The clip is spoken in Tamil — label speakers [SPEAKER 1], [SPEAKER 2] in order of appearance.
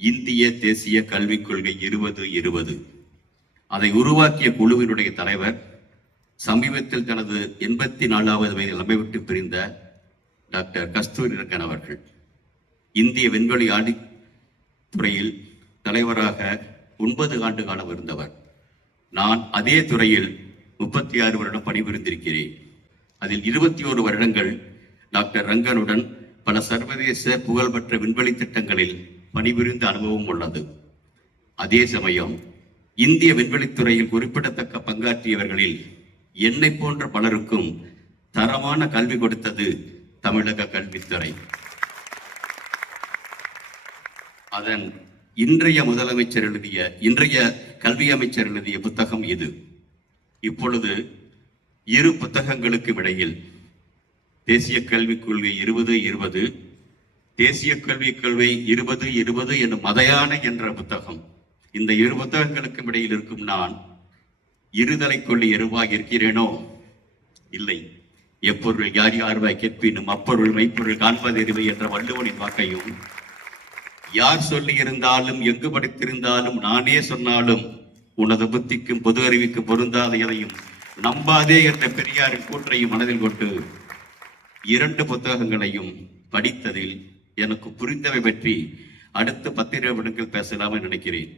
[SPEAKER 1] இந்திய தேசிய கல்விக் கொள்கை இருபது இருபது. அதை உருவாக்கிய குழுவினுடைய தலைவர் சமீபத்தில் தனது எண்பத்தி நாலாவது வயதில் நம்மை விட்டு பிரிந்த டாக்டர் கஸ்தூரி ரங்கன் அவர்கள் இந்திய விண்வெளி ஆடி துறையில் தலைவராக ஒன்பது ஆண்டு காலம் இருந்தவர். நான் அதே துறையில் முப்பத்தி ஆறு வருடம் பணிபுரிந்திருக்கிறேன். அதில் இருபத்தி ஓரு வருடங்கள் டாக்டர் ரங்கனுடன் பல சர்வதேச புகழ்பெற்ற விண்வெளி திட்டங்களில் பணிபுரிந்த அனுபவம் உள்ளது. அதே சமயம் இந்திய விண்வெளித்துறையில் குறிப்பிடத்தக்க பங்காற்றியவர்களில் என்னை போன்ற பலருக்கும் தரமான கல்வி கொடுத்தது தமிழக கல்வித்துறை அதன் இன்றைய முதலமைச்சர் எழுதிய இன்றைய கல்வி அமைச்சர் எழுதிய புத்தகம் இது. இப்பொழுது இரு புத்தகங்களுக்கும் இடையில் தேசிய கல்விக் கொள்கை இருபது இருபது தேசிய கல்விக் கொள்கை இருபது இருபது என்னும் மதையான என்ற புத்தகம். இந்த இரு புத்தகங்களுக்கும் இடையில் இருக்கும் நான் இருதலை கொள்ளி எருவாக இருக்கிறேனோ? இல்லை. எப்பொருள் யார் யார்வாய் கேட்பினும் அப்பொருள் மெய்ப்பொருள் காண்பதறிவு என்ற வள்ளுவனின் வாக்கையும் யார் சொல்லி இருந்தாலும் எங்கு படித்திருந்தாலும் நானே சொன்னாலும் உனது புத்திக்கும் பொது அறிவுக்கும் பொருந்தாத எதையும் நம்பாதே என்ற பெரியாரின் கூற்றையும் மனதில் கொண்டு இரண்டு புத்தகங்களையும் படித்ததில் எனக்கு புரிந்தவை பற்றி அடுத்த பத்திரிகை நிமிடங்கள் பேசலாம்னு நினைக்கிறேன்.